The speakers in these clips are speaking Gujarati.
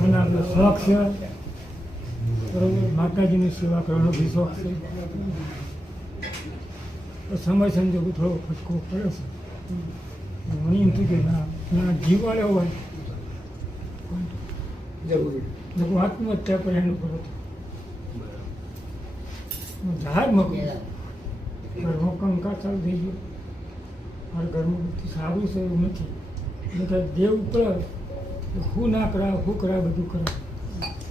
મને આપણો શોખ છે બરોબર, માતાજીની સેવા કરવાનો બી શોખ છે. તો સમય સંજોગ થોડો ફટકો પડે છે. મને એમ થયું કે ના જીવાડે હોય લોકો આત્મહત્યા કરે એનું કરો જાહેરમાં ઘરમાં કંકા ચાલુ થઈ ગયો. મારા ઘરમાં બધું સારું છે એવું નથી. એટલે દેવ ઉપર હું ના કરાવ હું કરાવ બધું કરાવ.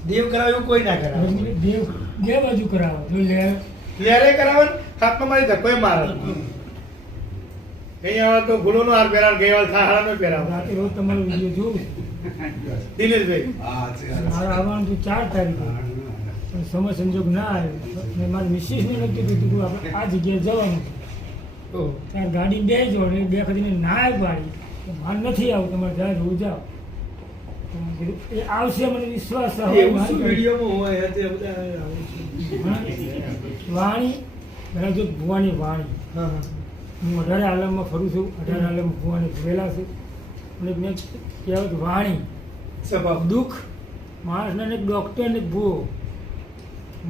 દેવ કરાવ્યું કોઈ ના કરાવે. દેવ બે બાજુ કરાવો જો લેરે કરાવે હાથમાં મારી ધક્કોય મારે. અહીંયા તો ગુલોનો હાર પહેરાવ, ગઈવાલ થાળાનો પહેરાવ. રાતે રોજ તમારો વિડીયો જોઉં દિનેશભાઈ મારે આવવાનું હતું 4 તારીખે, પણ સમય સંજોગ ના આવ્યો. મેં મારી મિસિસને નક્કી કીધું કે આપણે આ જગ્યાએ જવાનું છે. ત્યાં ગાડી બે જોડે બે ખરીને ના પાડી મારે નથી આવું, તમારે ત્યાં રોજ જાઓ. એ આવશે મને વિશ્વાસ છે. એવું શું વિડીયોમાં હોય તે બધા વાણી ઘણા જો ભુવાની વાણી હું 18 આલમમાં ફરું છું. 18 આલમ ભુવાની જોયેલા છે. અને મેં કહેવત વાણી સ્વભાવ દુઃખ માણસને એક ડૉક્ટર ને ભૂવો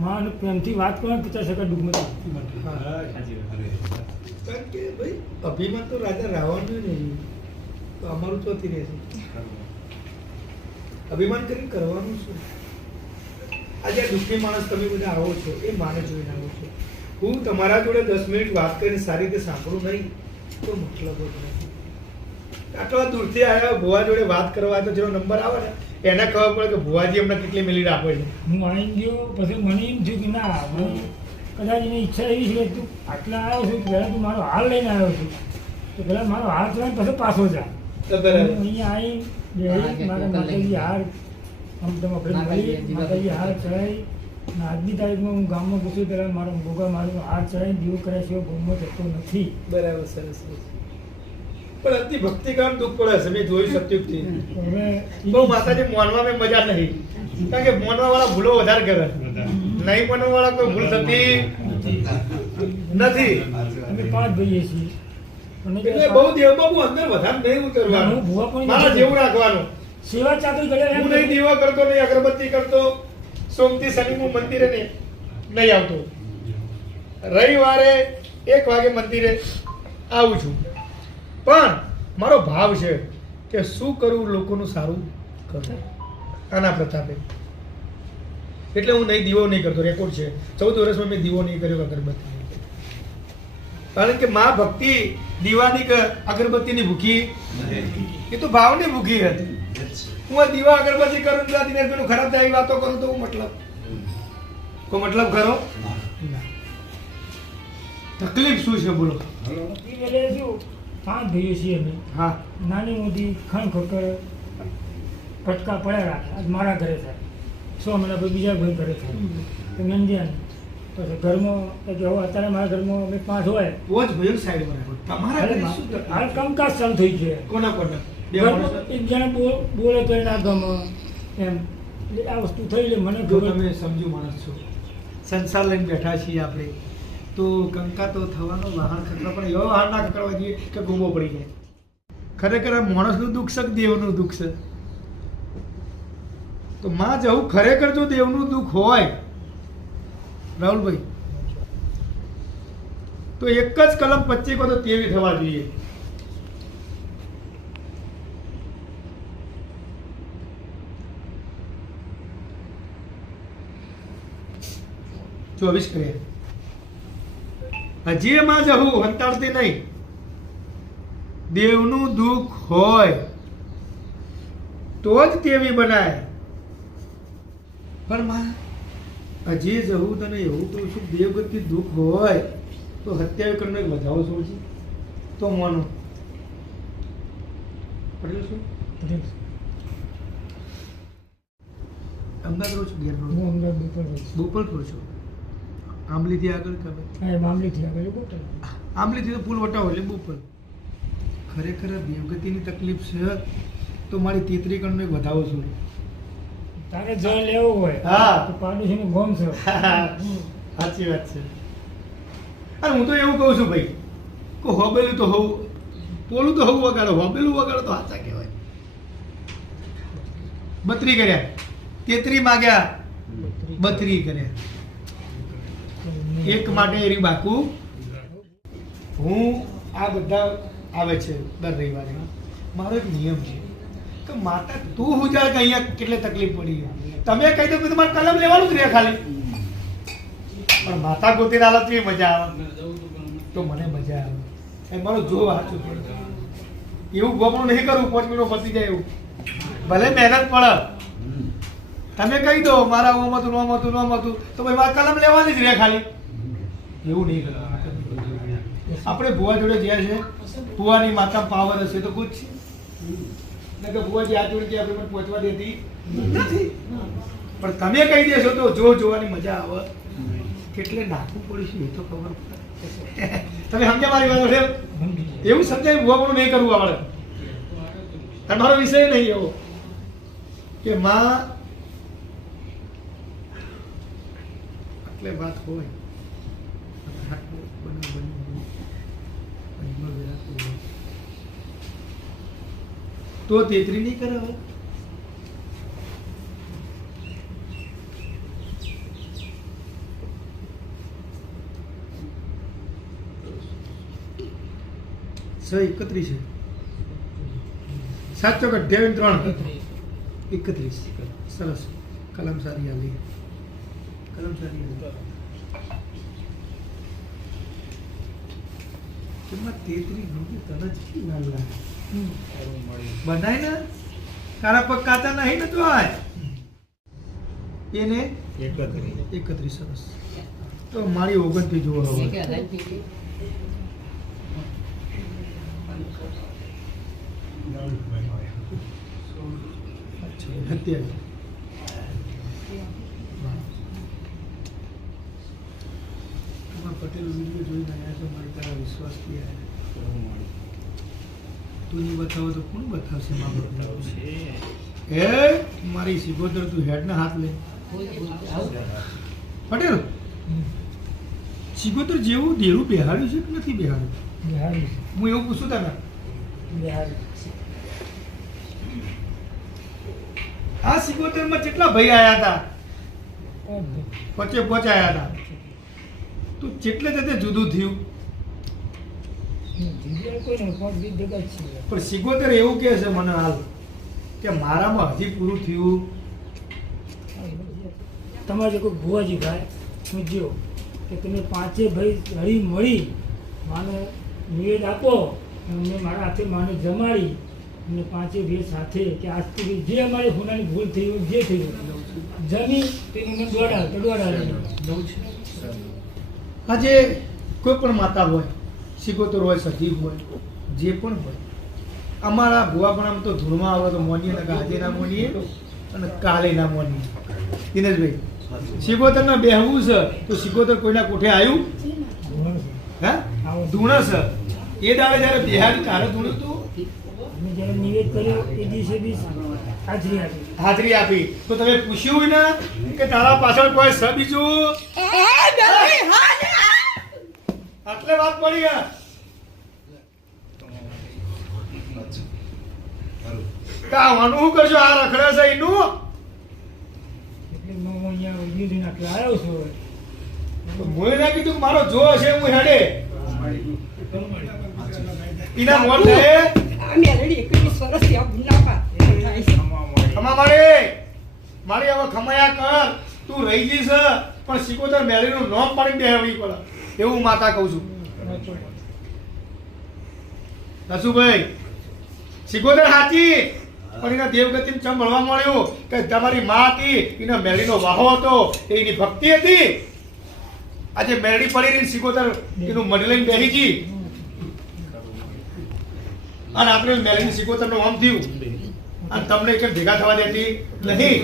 માણસ પ્રેમથી વાત કરો 50% દુઃખ નથી. કારણ કે ભાઈ અભિમાન તો રાજા રાવણનું નહીં, તો અમારું ચોથી રહેશે. અભિમાન કરીને કરવાનું શું? આજે આ દુઃખી માણસ તમે બધા આવો છો એ માને જોઈને આવો છો. હું તમારા જોડે 10 મિનિટ વાત કરીને સારી રીતે સાંભળું નહીં તો મતલબ જ નથી. આટલા દૂરથી આવ્યા ભુવા જોડે વાત કરવા, તો જેનો નંબર આવે ને એને ખબર પડે કે ભુવાજી અમને કેટલી મિનિટ આપે છે. હું આવી ગયો પછી મને એમ થયું કે ના કદાચ એની ઈચ્છા એવી છે તું આટલા આવ્યો છું પહેલાં તું મારો હાલ લઈને આવ્યો છું તો પહેલાં મારો હાથ લઈને પછી પાછો જા. અહીંયા આવી મારા માતાજી હાર આમ તમે આપણે મળી માતાજી હાર ચડાવી અને આજની તારીખમાં હું ગામમાં ઘૂસું પહેલાં મારો ભોગા મારો હાર ચડાવી દીવો કર્યા સિવાય ગામમાં જતો નથી. બરાબર, સરસ. પણ અતિ ભક્તિ કામ દુઃખ પડે છે. મેં જોયું સત્યુગથી. હવે બહુ માતાજી મોનવા મેં મજા નહીં, કારણ કે મોનવા વાળા ભૂલો વધારે કરે. નહીં મોનવા વાળા કોઈ ભૂલ થતી નથી. અમે 5 ભાઈએ છીએ. એટલે બહુ દેવમાં બહુ અંદર વધારે નહીં ઉતરવાનું, મારા જેવું રાખવાનું. સેવા ચાકરી કરે હું નહીં દીવા કરતો, નહીં અગરબત્તી કરતો. સોમથી શનિ હું મંદિરે નહીં આવતો. રવિવારે 1 વાગે મંદિરે આવું છું. પણ મારો ભાવ છે કે શું કરવું લોકોનું સારું કરવું, આના પ્રતાપે. એટલે હું નહીં દીવો નહીં કરતો. રેકોર્ડ છે 14 વર્ષમાં મેં દીવો નહીં કર્યો, અગરબત્તી નહીં કરી. કારણ કે માં ભક્તિ દીવાની કે અગરબત્તીની ભૂખી એ તો ભાવની ભૂખી હતી. હું આ દીવા અગરબત્તી કરું દિનેશભાઈ ખરાબ થાય વાતો કરું તો હું મતલબ કોઈ મતલબ ખરો? તકલીફ શું છે બોલો? 5 ભાઈઓ છીએ અમે. હા, નાની મોટી ખણ ખોકર ફટકા પડ્યા રાખે. આજ મારા ઘરે થાય 6 મહિના પછી બીજા ભાઈ ઘરે થાય તો મેંદિયાને પછી ઘરમાં કે હવે અત્યારે મારા ઘરમાં અમે 5 હોય બહુ જ ભયંકર સાઈડમાં રાખો. તમારા ઘરે શું તકલીફ? હાલ કંકાસ ચાલુ થઈ છે. કોના કોના? બે ઘરમાં માણસો? એક જણા બોલે તો એના ગમે એમ. એટલે આ વસ્તુ થઈ એટલે મને જો ખબર તમે સમજુ માણસ છો, સંસાર લઈને બેઠા છીએ આપણે, તો કંકા તો થવાનો વહાણ ખતરા, પણ એવો વહાણ ના ખતરવા જોઈએ કે ગુમો પડી જાય. ખરેખર આ માણસનું દુઃખ છે કે દેવનું દુઃખ છે? તો માં જવું ખરેખર જો દેવનું દુઃખ હોય રાહુલભાઈ, તો એક જ કલમ 25 તો તેવી થવા જોઈએ. ચોવીસ કરે હજી એમાં જવું હંતાડતી નહીં. દેવનું દુઃખ હોય તો જ તેવી બનાય. પણ માં હજી જવું તને એવું કહું છું, દેવગતિ દુઃખ હોય તો હત્યા કરીને વધાવો શું છે તો માનો પટેલ શું અમદાવાદ રહું છું, ઘેર હું અમદાવાદ બોપલ રહું છું. આંબલીથી આગળ ખબર? હા, મામલીથી આગળ બોટલ. આંબલીથી તો પુલ વટાવો એટલે બોપલ. ખરેખર દેવગતિની તકલીફ છે તો મારી તેતરી કણનો એક વધાવો છું. તારે જો લેવું હોય હા તો પાડોશીનું ગોમ છે. સાચી વાત છે. અને હું તો એવું કહું છું ભાઈ કે હોબેલું તો હોવું, પોલું તો હોવું વગાડો, હોબેલું વગાડો તો સાચા કહેવાય. 32 કર્યા, 33 માગ્યા, 32 કર્યા. એક માટે એરી બાકુ. હું આ બધા આવે છે દર રવિવારે. મારો એક નિયમ છે કે માતા તું હું જાણ કે અહીંયા કેટલે તકલીફ પડી. તમે કહી દો કે તમારે કલમ લેવાનું જ રહે ખાલી, પણ માતા ગોતી હાલતની મજા આવે તો મને મજા આવે. એ મારો જો સાચું પડે એવું ગોપણું નહીં કરવું 5 મિનિટ પતી જાય એવું. ભલે મહેનત પડે, તમે કહી દો મારા ઓમ હતું નોમ હતું નોમ હતું તો ભાઈ મારે કલમ લેવાની જ રહે ખાલી. એવું નહીં કરવાનું. આપણે ભુવા જોડે જ્યાં છે ભુવાની માતા પાવર હશે તો કુછ ને કે ભુવાજી આ જોડે આપણે પણ પહોંચવા દેતી નથી. પણ તમે કહી દેશો તો જો જોવાની મજા આવે. કેટલે નાખવું પડીશું એ તો ખબર પડે. તમે સમજ્યા મારી વાત છે? એવું સમજાય ભુવા નહીં કરવું આવડે. તમારો વિષય નહીં એવો કે માં એટલે વાત હોય તો 33 નહીં કરે હવે. સ 31 છે. 7 ચોક 3 31. સરસ. કલમ સારી આલી. કલમ સારી આલી. કિંમત 33 નું તને જ લાલ લાગે. બનાય ને તારા પગ કાચા નહીં ને તો આય એને 31. સરસ. તો મારી 29 જોવો હવે. પટેલ વિડીયો જોઈને આવ્યા છો મારી તારા વિશ્વાસથી આવ્યા. તું નહીં બતાવો તો કોણ બતાવશે? માં બતાવશે. હે મારી સિગોદર તું હેડના હાથ લે. પટેલ સિગોદર જેવું દેરું બેહાડ્યું છે કે નથી બેહાડ્યું? હું એવું પૂછું તને. આ સિગોતેરમાં કેટલા ભાઈ આયા હતા? 5 આયા હતા. તું કેટલે જતે જુદું થયું? પણ સિગોતેર એવું કહે છે મને હાલ કે મારામાં હજી પૂરું થયું. તમારે કોઈ ભુવાજી ભાઈ સમજો કે તમે 5 ભાઈ હળી મળી માને નિવેદ આપો. અમને મારા હાથે માને જમાડી અને 5 ભાઈ સાથે કે આજ સુધી જે અમારી હોનાની ભૂલ થઈ હોય જે થઈ જમી તેની મને દોડાવી. આજે કોઈ પણ માતા હોય, સિગોતર હોય, સજીવ હોય, જે પણ હોય, અમારા ભુવાપણામાં તો ધૂળમાં આવે તો મોનીએ ને આજે ના મોનીએ અને કાલે ના મોનીએ. દિનેશભાઈ સિગોતર ને બેહવું છે તો સિગોતર કોઈના કોઠે આવ્યું? હા ધૂણ છે. એ દાડે જયારે બિહારી તારે ધૂણ્યું તું જ્યારે નિવેદ કર્યું એ દિવસે બી હાજરી આપી તો તમે પૂછ્યું ને કે તારા પાછળ કોઈ છે બીજું? આટલે વાત પડી ગયા. કાવાનું શું કરશો? આ રખડે છે એનું એટલે હું અહીંયા યુદ્ધ નાખી આવ્યો છું. મોએ ના કીધું કે મારો જો હશે હું હેડે ઈના મોલ છે. મારી હવે ખમાયા કર. તું રહી જઈશ પણ સિકોતર મેલીનું નામ પાડી બેહવી પડે એવું માતા કહું છું. નસુભાઈ સિકોતર સાચી પણ એના દેવગતિ ચમ મળવા મળ્યું કે તમારી માં હતી એના મેળીનો વાહો હતો એની ભક્તિ હતી. આજે મેળી પડી રહી સિકોતર એનું મઢ લઈને બેસી ગઈ અને આપણે મેળીની સિકોતર નું આમ થયું અને તમને એક ભેગા થવા દેતી નહીં.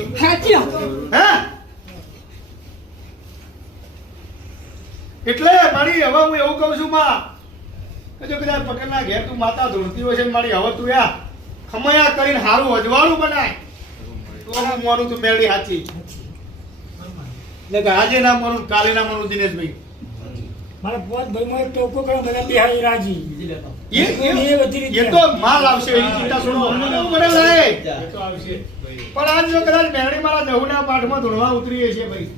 હા એટલે મારી હવે હું એવું કહું છું માં કે જો કદાચ પટેલના ઘેર તું માતા ધોળતી હોય છે મારી હવે તું યા ખમયા કરીને હારું અજવાળું બનાય તો હું મોનું તું મેળવી સાચી. એટલે આજે ના મોનું કાલે ના મોનું દિનેશભાઈ મારા 5 ભાઈ માં ટોકો કરો બધા બિહારી રાજી. એ તો માલ આવશે એની ચિંતા છોડો અમને કેવું પડે લાય એ તો આવશે પણ આજ જો કદાચ મેરડી મારા જહુના પાઠમાં ધોળવા ઉતરીએ છે ભાઈ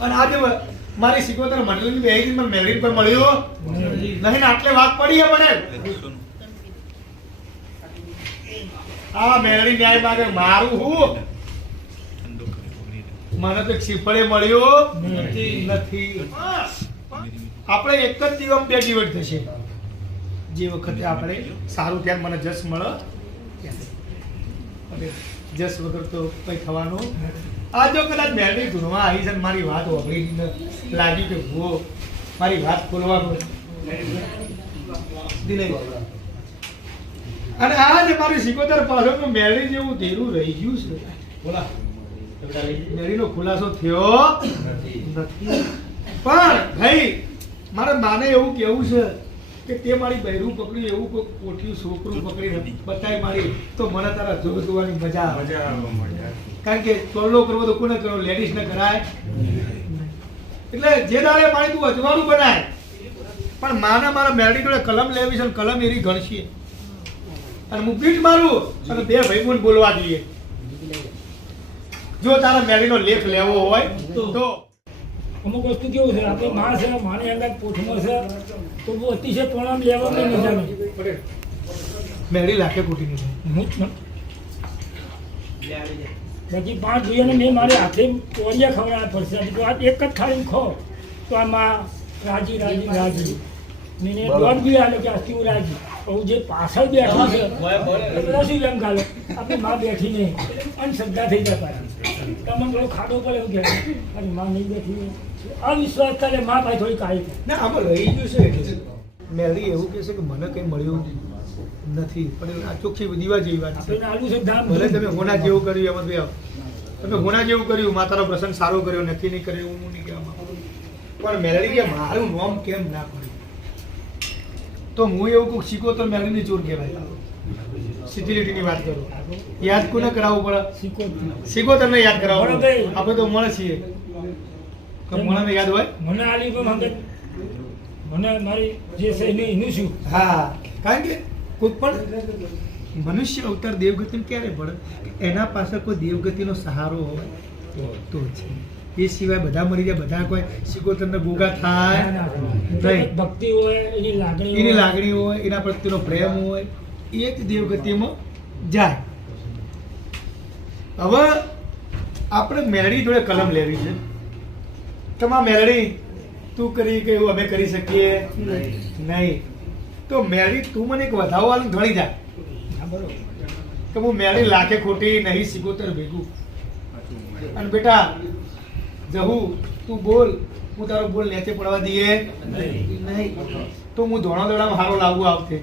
અને આજે મારી સિકોતર મંડળની બેહી મને મેરડી પર મળ્યો નહીં ને આટલે વાત પડી હે મને આ મેરડી ન્યાય માગે મારું હું મને તો શીફળે મળ્યો નથી આપણે એક જ દિવસ બે જીવન થશે જે વખતે આપણે સારું ધ્યાન મને જસ મળે અને જસ વગર તો કઈ થવાનું આ જો કદાચ મેરડી ધૂણવા આવી છે ને મારી વાત વાપરીને લાગી કે ભૂવો મારી વાત ખોલવાનું દિલે અને આ જે મારી સિકોતર પાછળનું મેરડી જેવું ધીરું રહી ગયું છે બોલા મેરડીનો ખુલાસો થયો નથી પણ ભાઈ મારે માને એવું કેવું છે કે તે મારી બૈરું પકડ્યું એવું કોઈ કોઠિયું છોકરું પકડી બતાય મારી તો મને તારા જોગ જોવાની મજા આવે કારણ કે ટોલો કરવો તો કોને કરવો લેડીઝ ને કરાય એટલે જે દાડે મારી તું અજવાળું બનાય પણ માને મારા મેરડી જોડે કલમ લેવી છે કલમ એરી ગણશે અને હું પીઠ મારું અને બે ભાઈ મને બોલવા દઈએ જો તારા મેરડીનો લેખ લેવો હોય તો અમુક વસ્તુ કેવું છે આપણે માં છે માની અંદાજ પોઠમાં છે તો બહુ અતિશય પ્રણામ લેવામાં નહીં જાણે મેરડી લાખે કોટી નહીં બાકી 5 ભાઈઓને મેં મારે હાથે કોરિયા ખવડાવવા પડશે તો આ એક જ થાળી ખો તો આમાં રાજી મેં દોઢ બી આલો કે આ કેવું રાજી હું જે પાછળ બેઠું છે એ બધા શું એમ ગાલો આપણી માં બેઠી નહીં અનશ્રદ્ધા થઈ જતા તમને થોડો ખાડો પડે એવું કહેવાય મારી માં નહીં બેઠી અવિશ્વાસ કરે માં ભાઈ થોડી કાઢી ના આમાં રહી ગયું છે મેરડી એવું કહે છે કે મને કંઈ મળ્યું નથી પણ આ ચોખ્ખી દીવા જેવી વાત છે આપણે આલુ છે ધામ ભલે તમે હોના જેવું કર્યું એમાં ભાઈ તમે હોના જેવું કર્યું માતાનો પ્રસંગ સારો કર્યો નથી નહીં કર્યો હું નહીં કહેવા માંગુ પણ મેરડી કે મારું નામ કેમ ના પડ્યું તો હું એવું કહું શીખો તો મેરડીની ચોર કહેવાય સિક્યુરિટીની વાત કરું યાદ કોને કરાવવું પડે શીખો તમને યાદ કરાવવું પડે આપણે તો મળે છીએ મને યાદ હોય મને આલી પણ મને મારી જે છે એનું શું હા કારણ કે કોઈ પણ મનુષ્ય અવતાર દેવગતિને ક્યારે પડે એના પાસે કોઈ દેવગતિનો સહારો હોય તો છે એ સિવાય બધા મરી જાય બધા કોઈ સિકોતરને ભોગા થાય નહીં ભક્તિ હોય એની લાગણી હોય એના પ્રત્યેનો પ્રેમ હોય એ જ દેવગતિમાં જાય હવે આપણે મેરડી જોડે કલમ લેવી છે તમા મેરડી તું કરી કે એવું અમે કરી શકીએ નહીં તો મેરડી તું મને એક વધાવવાનું ગણી જા કે હું મેરડી લાખે ખોટી નહીં સિકોતર ભેગું અને બેટા જહુ તું બોલ હું તારો બોલ લેતે પડવા દઈએ નહીં તો હું ધોળા દોડામાં હારો લાવવું આવતે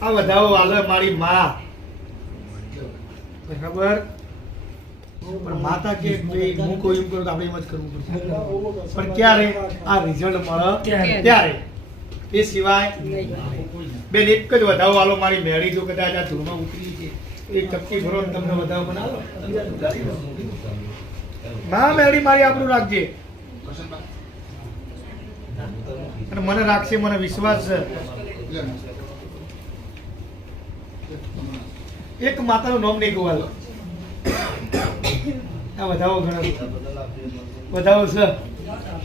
આ વધાવો આલે મારી માં બરાબર પણ માતા કે ભાઈ હું કોઈ એમ કરું તો આપણે એમ જ કરવું પડશે પણ ક્યારે આ રિઝલ્ટ મળે ત્યારે એ સિવાય બેન એક જ વધાવો આલો મારી મેળી જો કદાચ આ ધૂળમાં ઉતરી છે એક ચપટી ભરો ને તમને વધાવો બનાવો ના મેળી મારી આપણું રાખજે અને મને રાખશે મને વિશ્વાસ છે એક માતાનું નામ નહીં ગવાલો આ વધાવો ઘણો વધાવો છે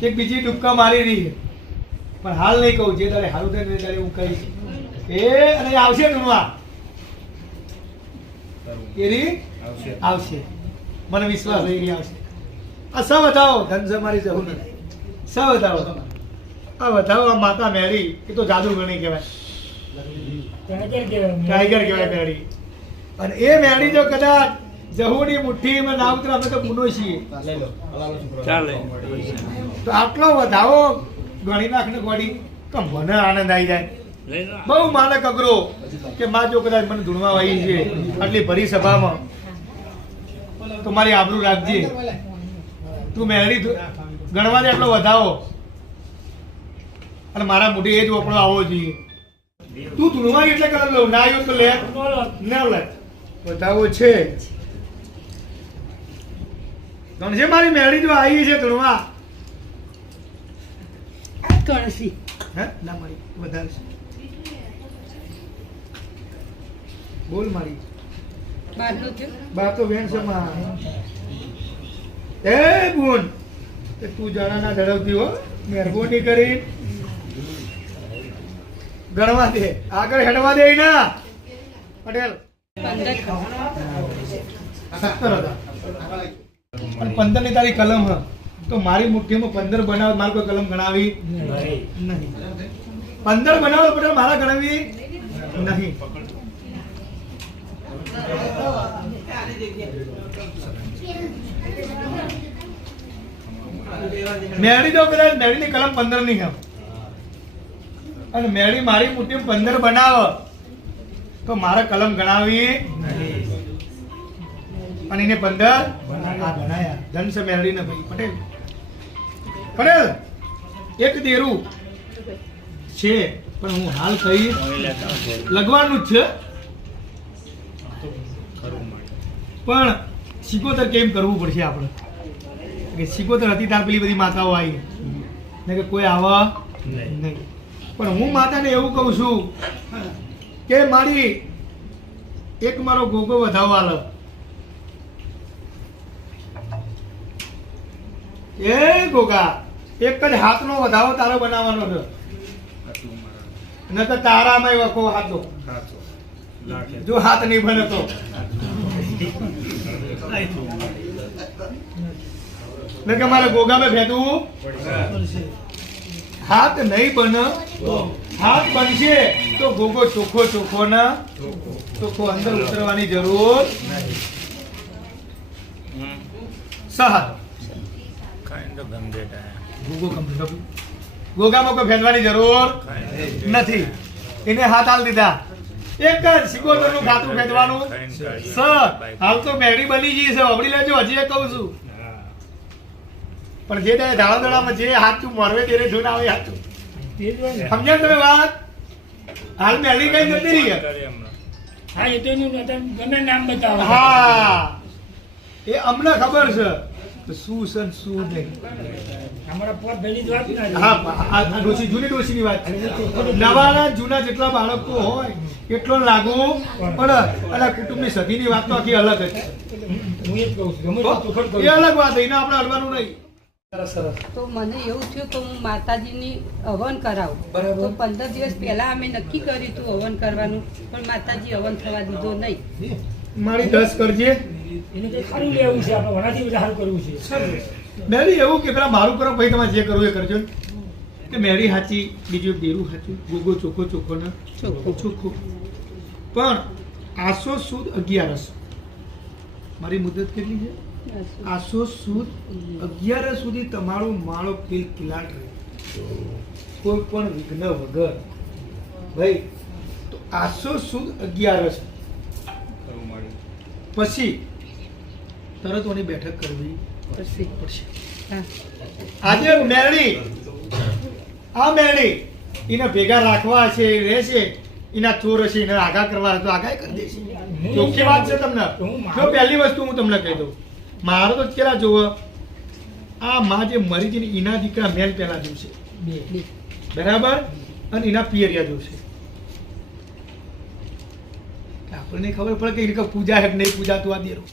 એક બીજી ડૂબકા મારી રહી છે પણ હાલ નહીં કહું જે તારે હારું થાય ત્યારે હું કહીશ એ અને આવશે નુનવા એરી આવશે મને વિશ્વાસ રહી ગયા આવશે આ સ વધાવો ધન છે મારી જવું નથી સ વધાવો આ વધાવો આ માતા મેળી એ તો જાદુ ગણી કહેવાય ટાઈગર કહેવાય મેળી અને એ મેળી જો કદાચ જહુની મુઠ્ઠીમાં ના ઉતરે અમે તો ગુનો છીએ ચાલે તો આટલો વધાવો ગણી નાખને ગોડી તો મને આનંદ આવી જાય બહુ માનક અઘરો કે માં જો કદાચ મને ધૂણવા આવી છે આટલી ભરી સભામાં તો મારી આબરૂ રાખજે તું મેળી ગણવા દે આટલો વધાવો અને મારા મોઢે એ જ વપડો આવવો જોઈએ તું ધૂણવા એટલે કલર લઉં ના આવ્યો તો લે ના લે વધાવો છે ગણશે મારી મેળી જો આવી છે ધૂણવા ત્રણસી હે ના મારી વધારે છે બોલ મારી બારનું થયું બા તો વેણ છે માં એ બોન તે તું જણા ના ધડવતી હો મહેરબાની કરી ગણવા દે આગળ હેડવા દે ના પટેલ 15 17 હતા અને 15 ની તારી કલમ હ તો મારી મુઠ્ઠીમાં 15 બનાવ મારે કોઈ કલમ ગણાવી નહીં 15 બનાવો પટેલ મારા ગણાવી નહીં મેળી તો કદાચ મેળીની કલમ 15 ની હમ અને મેળી મારી મુઠ્ઠી 15 બનાવ તો મારે કલમ ગણાવી અને એને 15 આ બનાયા ધન છે મેળી ને ભાઈ પટેલ પટેલ એક દેરું છે પણ હું હાલ કહી લગવાનું જ છે પણ સિકોતર કેમ કરવું પડશે આપણે કે સિકોતર હતી ત્યાં પેલી બધી માતાઓ આવી ને કે કોઈ આવા નહીં પણ હું માતાને એવું કહું છું કે મારી એક મારો ગોગો વધાવવા લ એ ગોગા એક જ હાથનો વધાવો તારો બનાવવાનો છે ન તો તારામાં વખો હાથો જો હાથ નહીં બને તો ને કે મારે ગોગામાં ભેદવું હાથ નહીં બને હાથ બનશે તો ગોગો ચોખ્ખો ચોખ્ખો ના ચોખ્ખો અંદર ઉતરવાની જરૂર સહજ ગોગો કમ્પ્લીટ ગોગામાં કોઈ ભેદવાની જરૂર નથી એને હાથ હાલ દીધા એક જ સિકોતર નું ખાતું ભેદવાનું સર હાલ તો મેળી બની ગઈ છે અબડી લેજો હજી કહું છું પણ જે દાડા દાડામાં જે હાથું મરવે તેને જોઈને આવે હાથું સમજ્યા તમે વાત હાલ મેળી કઈ નથી રહી હા એ તો એનું ગમે નામ બતાવો હા એ અમને ખબર છે કે શું છે ને શું નહીં અમારા પોત ભેલી જ વાત ના હા આ ડોશી જૂની ડોશીની વાત નવાના જૂના જેટલા બાળકો હોય એટલો લાગુ પણ અને કુટુંબની સદીની વાત તો આખી અલગ જ છે હું એ જ કહું છું ગમે તે ચોખડ એ અલગ વાત એને આપણે અડવાનું નહીં સરસ સરસ તો મને એવું થયું કે હું માતાજીની હવન કરાવું બરાબર. તો 15 દિવસ પહેલા અમે નક્કી કર્યું હતું હવન કરવાનું પણ માતાજી હવન થવા દીધો નહીં મારી 10 કરજે એને કઈ સારું લેવું છે આપણે વનાથી બધા સારું કરવું છે મેરી એવું કે પેલા મારું કરો પછી તમારે જે કરવું એ કરજો કે મેરી હાચી બીજું દેરું હાચું ગોગો ચોખ્ખો ચોખ્ખો ને ચોખ્ખો. ચોખ્ખો પણ આસો સુદ 11 મારી મુદત કેટલી છે આસો સુદ 11 સુધી તમારો માળો કિલકિલાટ રહે કોઈ પણ વિઘ્ન વગર ભાઈ તો આસો સુદ 11 પછી તરત ઓની બેઠક કરવી પછી પડશે હા આજે મેરડી આ મેરડી એને ભેગા રાખવા છે રહેશે એના ચોર હશે એને આગા કરવા તો આગા કરી દેશે ચોખ્ખી વાત છે તમને જો પહેલી વસ્તુ હું તમને કહી દઉં મારો તો કેલા જોવો આ માં જે મરી છે ને એના દીકરા મેલ પહેલા જોશે બરાબર અને એના પિયરિયા જોશે આપણને ખબર પડે કે એને પૂજા હે કે નહીં પૂજા તો આ દેરો